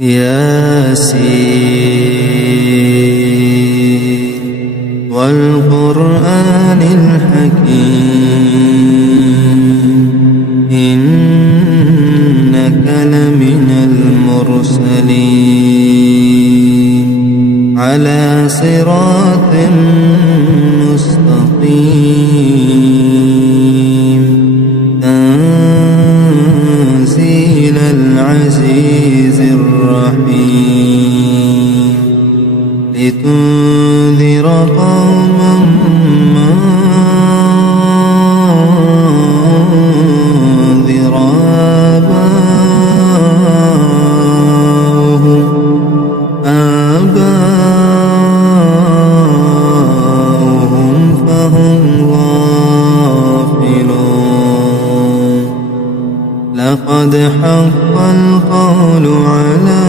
ياسين والقرآن الحكيم إنك لمن المرسلين على صراط مستقيم تنزيل العزيز الرحيم لتنذر قوما ما أنذر آباؤهم فهم غافلون لقد حق القول على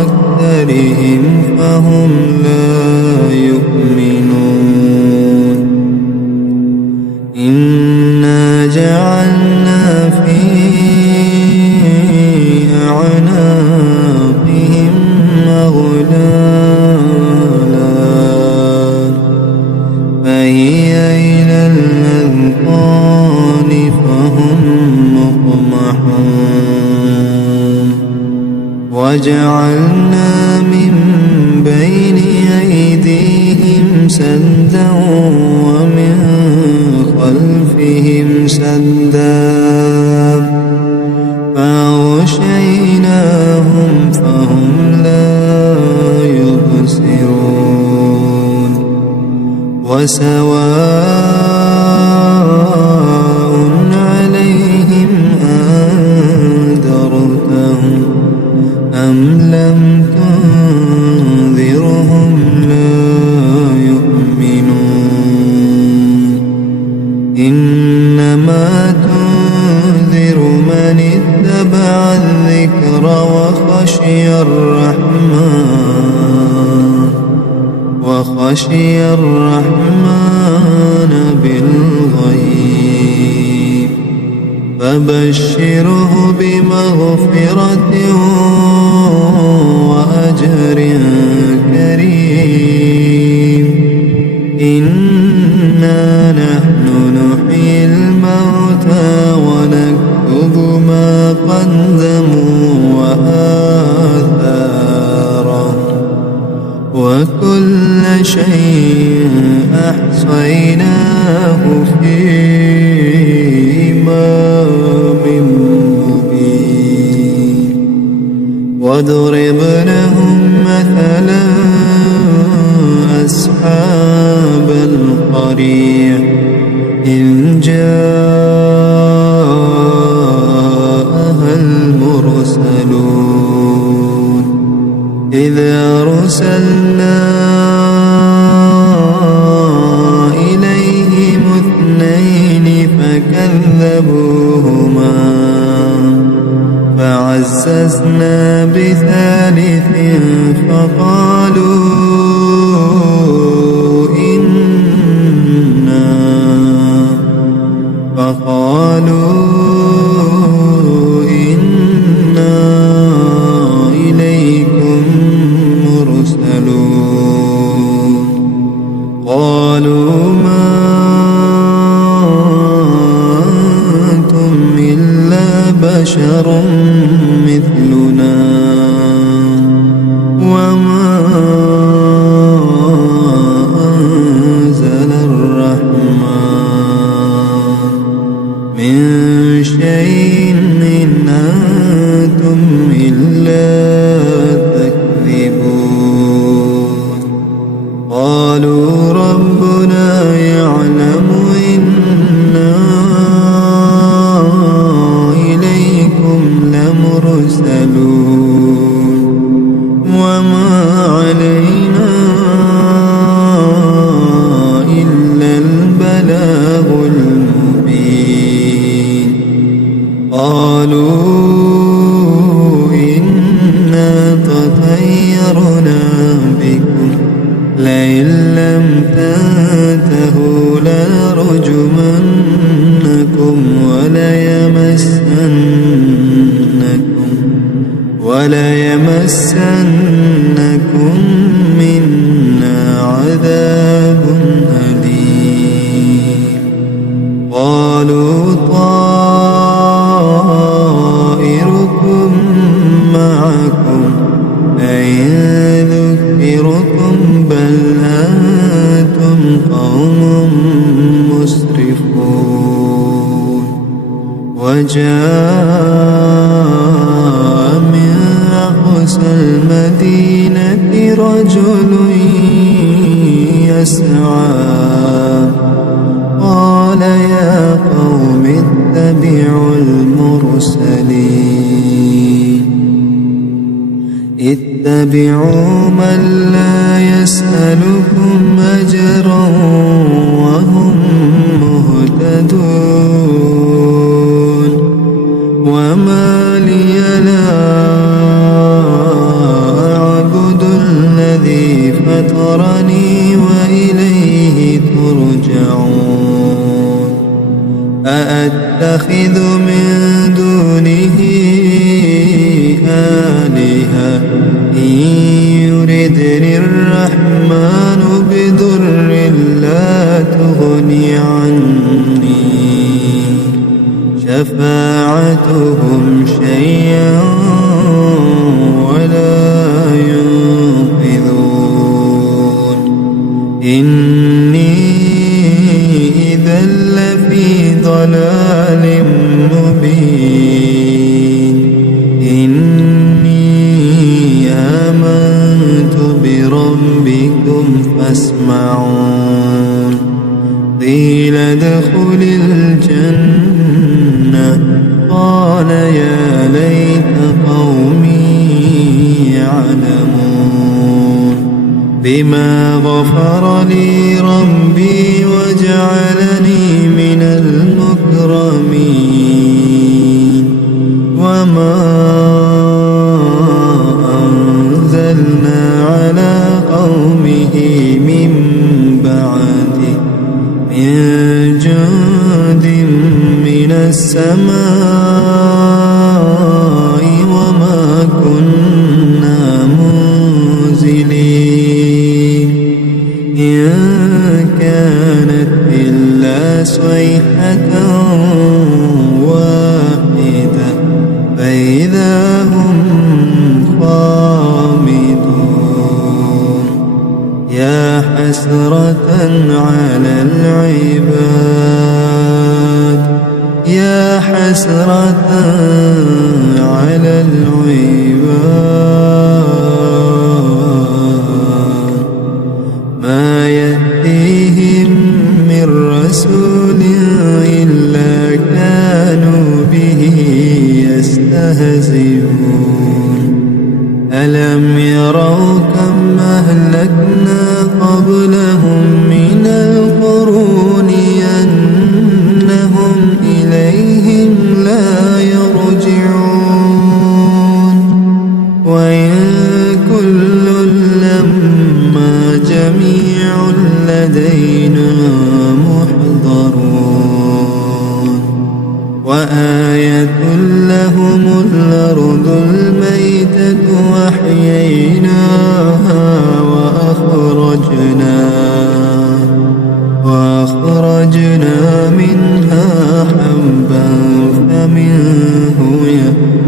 أكثرهم فهم لا يؤمنون إنا جعلنا في أعناقهم أغلالا فهي إلى الأذقان فهم مقمحون وجعلنا من بين أيديهم سدا ومن خلفهم سدا فأغشيناهم فهم لا يبصرون وسواء عليهم أنذرتهم أم لم تنذرهم لا يؤمنون إنما تنذر من اتبع الذكر وخشي الرحمن بالغيب فبشره بمغفرة وأجر كريم إنا نحن نحيي الموتى ونكتب ما قدموا وآثارهم وكل شيء أحصيناه في إمام مبين واضرب لهم مثلا أصحاب القرية إذ جاءها المرسلون إذ أرسلنا إليهم اثنين فكذبوهما فعززنا بثالث فقالوا إنا إليكم مرسلون قالوا ما أنتم إلا بشر مثلنا وما أنزل الرحمن من شيء إن أنتم إلا تكذبون قالوا ربنا يعلم إنا إليكم لمرسلون وما علينا إلا البلاغ المبين قالوا إنا تطيرنا بكم لئن لم تنتهوا لنرجمنكم وليمسنكم وليمسنكم منا عذاب أليم. قالوا طائركم معكم أئن ذكركم بل أنتم قوم مسرفون. وجاء من أقصى المدينة رجل يسعى قال يا قوم اتبعوا المرسلين اتبعوا من لا يسألكم أجرا وهم مهتدون. وما لي لا أعبد الذي فطرني وإليه ترجعون. أأتخذ من دونه آلهة إن يردني الرحمن بضر لا تغني عني شفاعتهم شيئا ولا ينقذون. إني إذا لفي ضلال مبين. إني آمنت بربكم فاسمعون. قيل ادخل الجنة قال يا ليت قومي يعلمون بما غفر لي ربي وجعلني من المكرمين. وما أنزلنا على قومه من بعده من جند من السماء وما كنا منزلين. إن كانت إلا صيحة واحدة فإذا هم خامدون. يا حسرة على العباد يا حسرة على العباد ما يأتيهم من رسول إلا كانوا به يستهزئون. ألم يروا كم أهلكنا قبلهم من القرون أنهم إليهم لا يرجعون. وإن كل لما جميع لدينا محضرون. وآية لهم الأرض الميتة وأحييناها وأخرجنا منها حبا فمنه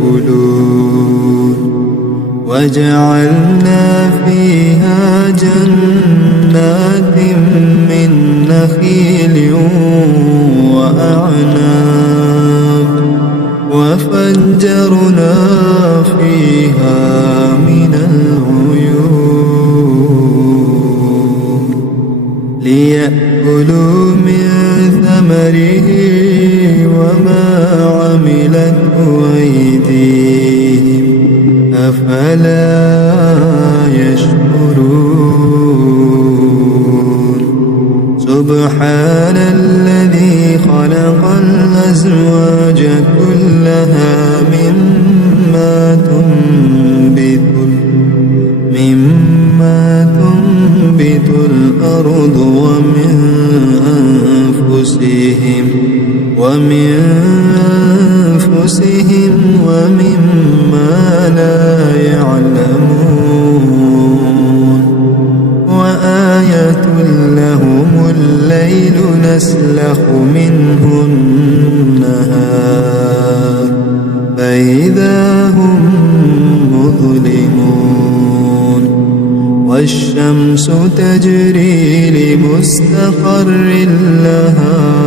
يأكلون. وجعلنا فيها جنات من نخيل وأعناب وفجرنا فيها من العيون ليأكلوا من ثمره وما عملته أيديهم أفلا يشكرون. سبحان الذي خلق الأزواج كلها مما تنبت الأرض ومن أنفسهم ومما لا يعلمون وآية لهم الليل نسلخ منه النهار فإذا هم مظلمون والشمس تجري لمستقر لها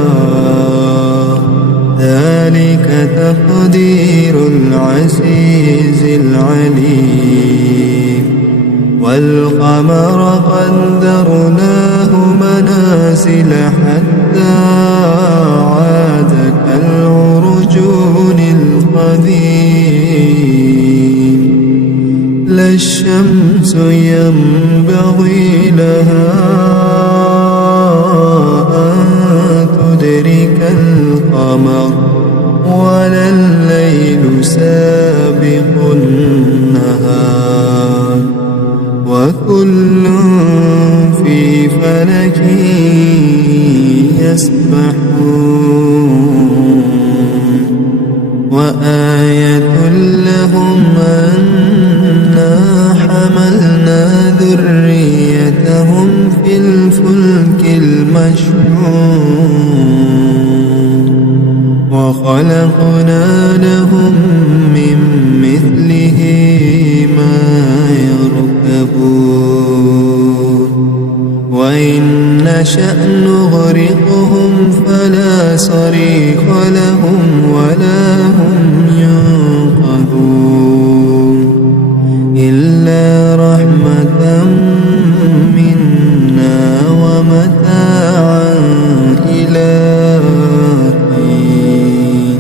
ذلك تقدير العزيز العليم والقمر قدرناه منازل حتى عاد كالعرجون القديم لا الشمس ينبغي لها أن تدرك القمر ولا الليل سابق النهار وكل في فلك يسبحون وآية لهم أنا حملنا ذريتهم في الفلك المشحون وخلقنا لهم من مثله ما يركبون وإن نشأ نغرقهم فلا صريخ لهم ولا هم ينقذون إلا رحمة منا ومتاعا إلى حين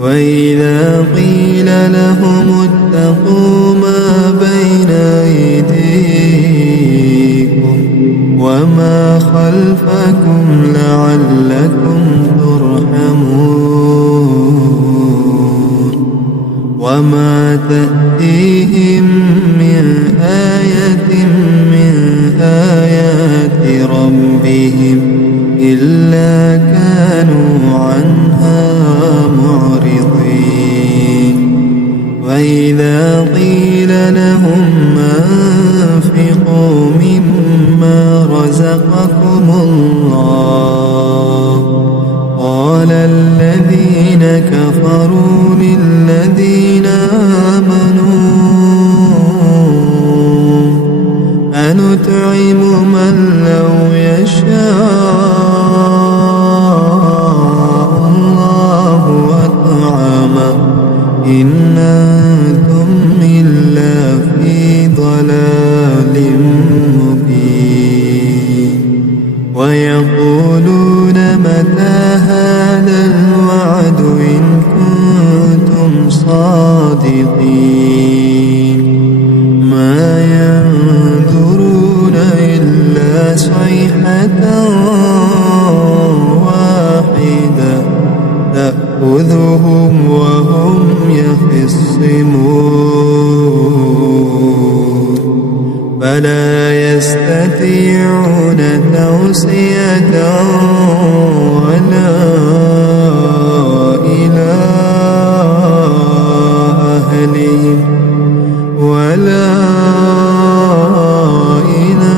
وإذا قيل لهم اتقوا ما بين أيديكم وما خلفكم لعلكم ترحمون وما تأتيهم من آية من آيات ربهم إلا كانوا عنها معرضين وإذا قيل لهم أنفقوا مما رزقكم الله قال الذين كفروا للذين آمنوا أنطعم من لو يشاء الله أطعمه إن أنتم إلا في ضلال مبين ويقولون متى هذا الوعد إن كنتم صادقين ما ينظرون إلا صيحة واحدة تأخذهم وهم يخصمون فلا يستطيعون توصية ولا إلى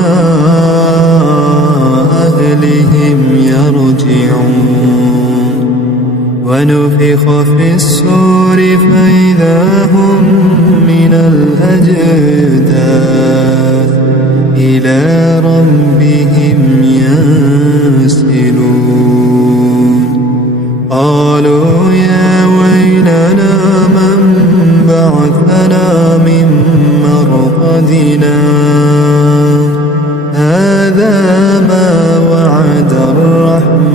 أهلهم يرجعون ونفخ في الصور فإذا هم من الأجداث إلى ربهم ينسلون قالوا يا ويلنا من بعثنا من مرقدنا هذا ما وعد الرحمن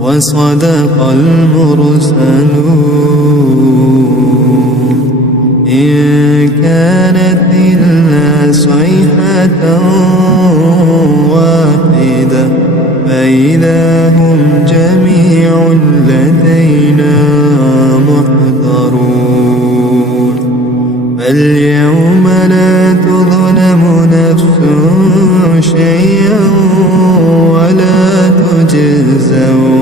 وصدق المرسلون إن كانت إلا صيحة واحدة فإذا هم جميع لدينا محضرون فاليوم لا تظلم نفس شيئا ولا تجزون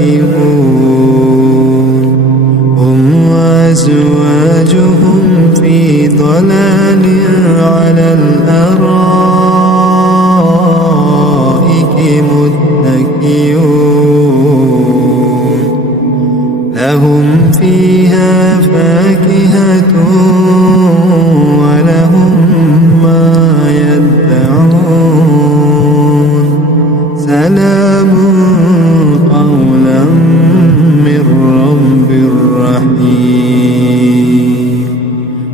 فاكهون هم وأزواجهم في ضلال على الأرائك متكئون لهم فيها فاكهة ولهم ما يدعون سلام قولا من رب رحيم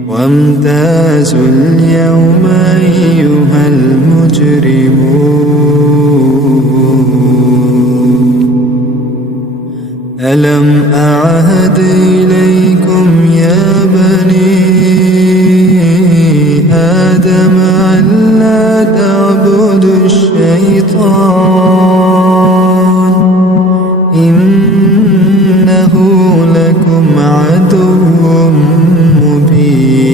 وامتازوا اليوم أيها المجرمون ألم أعهد إليكم يا بني آدم ألا تعبدوا الشيطان إنه لكم عدو مبين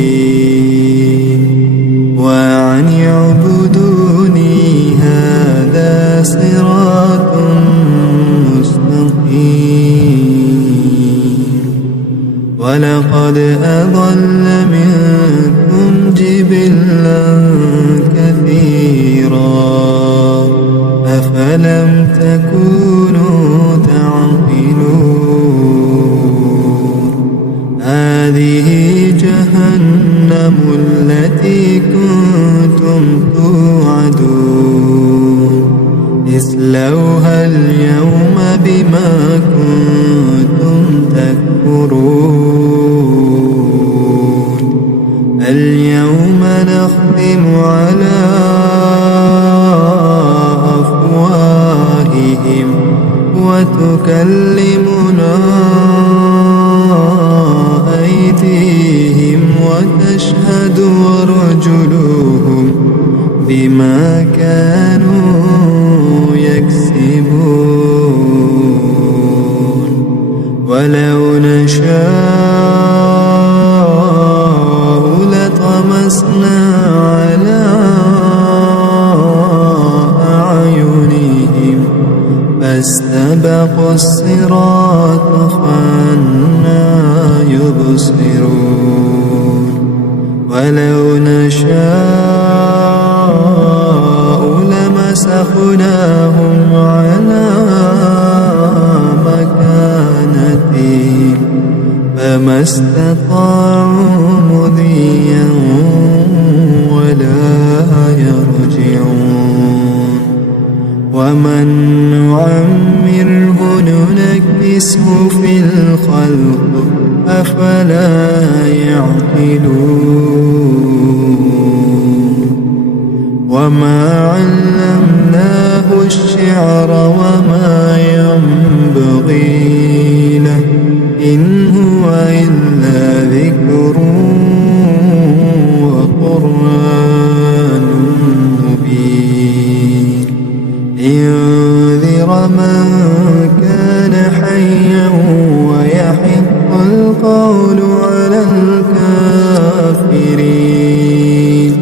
وأن اعبدوني هذا صراط مستقيم ولقد أضل منكم جبلا كثيرا أفلم تكونوا تعقلون هذه جهنم التي كنتم توعدون اصلوها اليوم بما كنتم تكفرون اليوم نختم على أفواههم وتكلمنا أيديهم وتشهد أرجلهم بما كانوا يكسبون ولو نشاء لطمسنا على أعينهم فاستبقوا الصراط فأنى يبصرون ولو نشاء لمسخناهم على مكانتهم فما استطاعوا مضيا ولا يرجعون ومن نعمره ننكسه في الخلق أفلا يعقلون وما علمناه الشعر وما ينبغي له إن هو إلا ذكر وقرآن مبين لينذر من كان حيا ويحق القول على الكافرين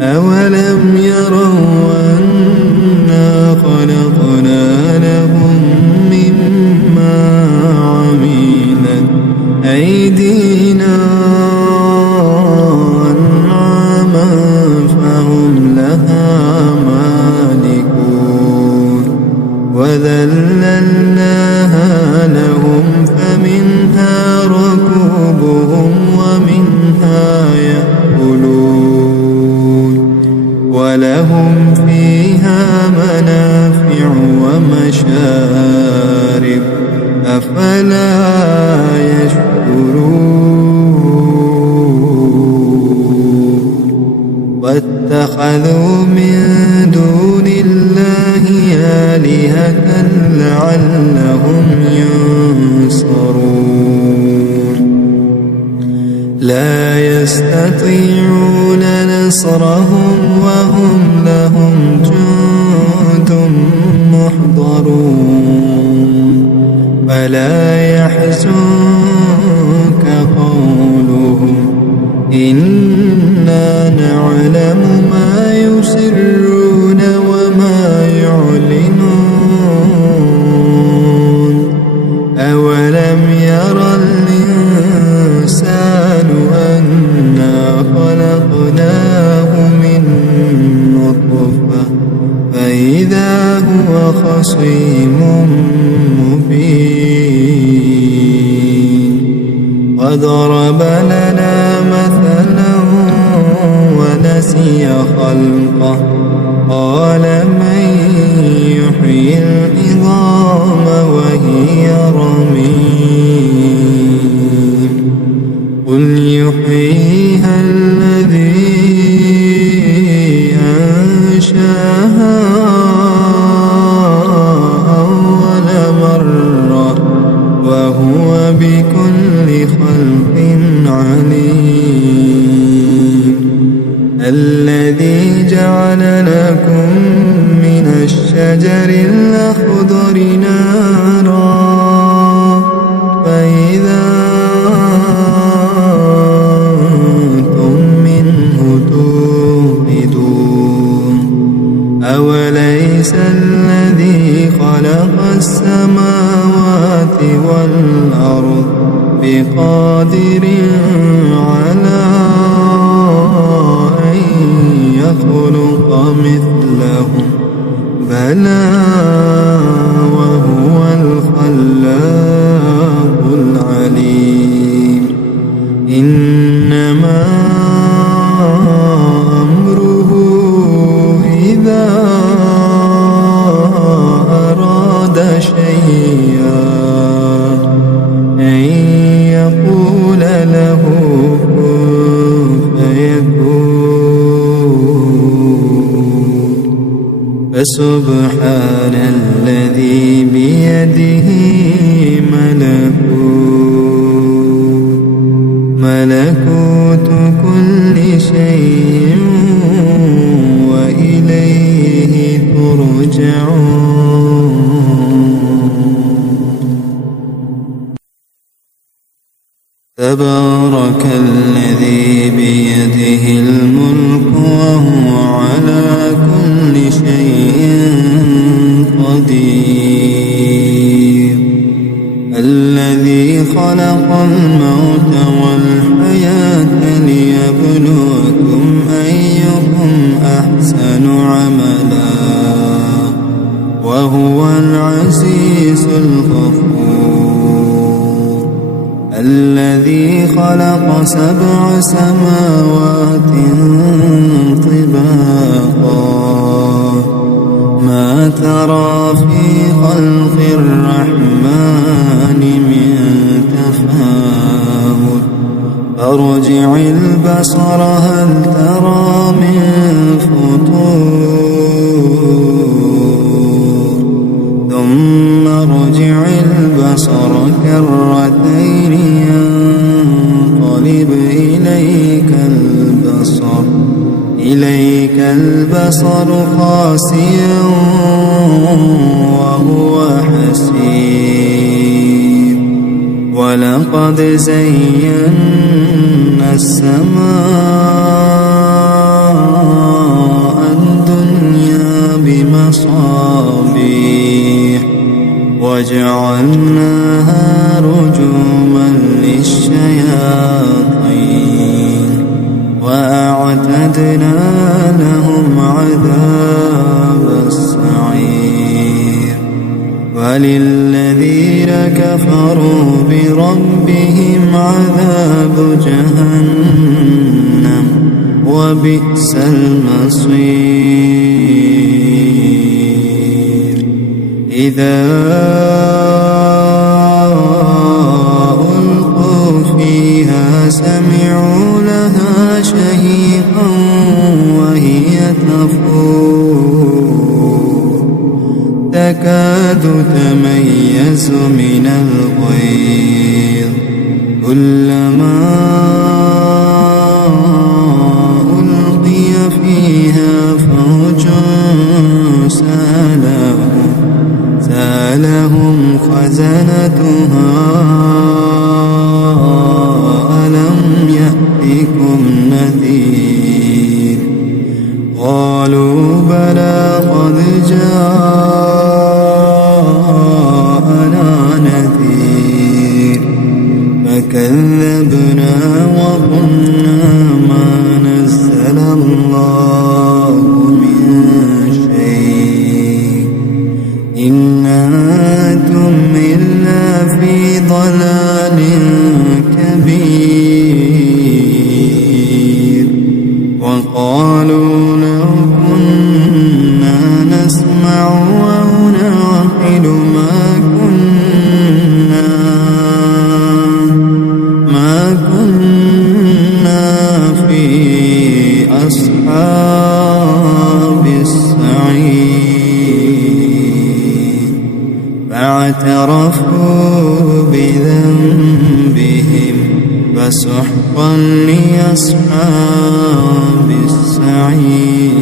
أولم يروا أنا خلقنا لهم مما عملت أيدينا أنعاما فهم لها مالكون وذللناها لهم فمنها ركوبهم ومنها يأكلون ولهم فيها منافع ومشارب أفلا يشكرون واتخذوا من دون الله آلهة لعلهم ينصرون لا يستطيعون نصرهم وهم لهم جند محضرون فلا يحزنك قولهم إنا نعلم ما يسرون وما يعلنون وضرب لنا مثلا ونسي خلقه قال من يحيي العظام وهي رميم قل يحييها الذي أنشاها أول مرة وهو بكل خلق عليم الذي جعل لكم من الشجر الأخضر نارا فإذا أنتم منه توقدون أوليس الذي خلق السماوات والأرض بقادر على أن يخلق مثلهم بلى وهو الخلاق العليم إنما أمره إذا أراد شيئا أن يقول له كن فيكون فسبحان الذي بيده ملكوت كل شيء وإليه ترجعون تبارك الذي بيده الملك وهو على كل شيء قدير الذي خلق الموت والحياة ليبلوكم أيكم أحسن عملا وهو العزيز الغفور الذي خلق 7 سماوات طباقا ما ترى في خلق الرحمن من تفاوت فارجع البصر هل ترى من فطور ثم ارجع البصر كرتين ينقلب إليك البصر خاسئا وهو حسير ولقد زينا السماء الدنيا بمصابيح وجعلناها رجوما للشياطين وأعتدنا لهم عذاب السعير وللذين كفروا بربهم عذاب جهنم وبئس المصير إذا ألقوا فيها سمعوا لها شهيقا وهي تفور تكاد تميز من الغيظ كلما ألقي فيها فوج سألهم خزنتها ألم يأتكم نذير قالوا بلى قد جاءنا نذير فكذبنا وقلنا ما نزل الله من شيء إن أنتم إلا في ضلال كبير فاعترفوا بذنبهم فسحقا لأصحاب السعير.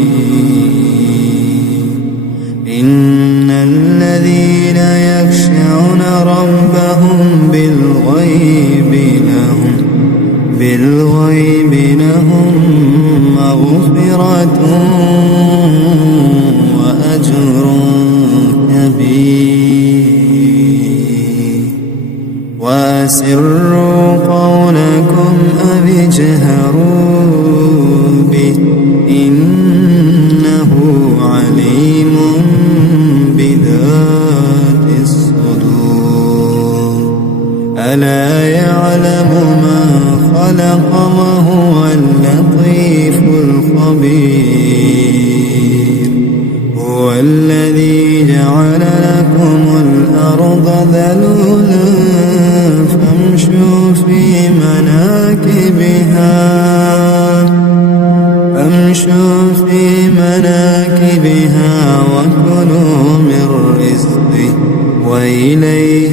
إن الذين يخشون ربهم بالغيب لهم مغفرة وأجر كبير. وأسروا قولكم أو اجهروا به إنه عليم بذات الصدور. ألا يعلم ما خلق وهو اللطيف الخبير. هو الذي جعل لكم الأرض ذلولا فامشوا في مناكبها وكلوا من رزقه وإليه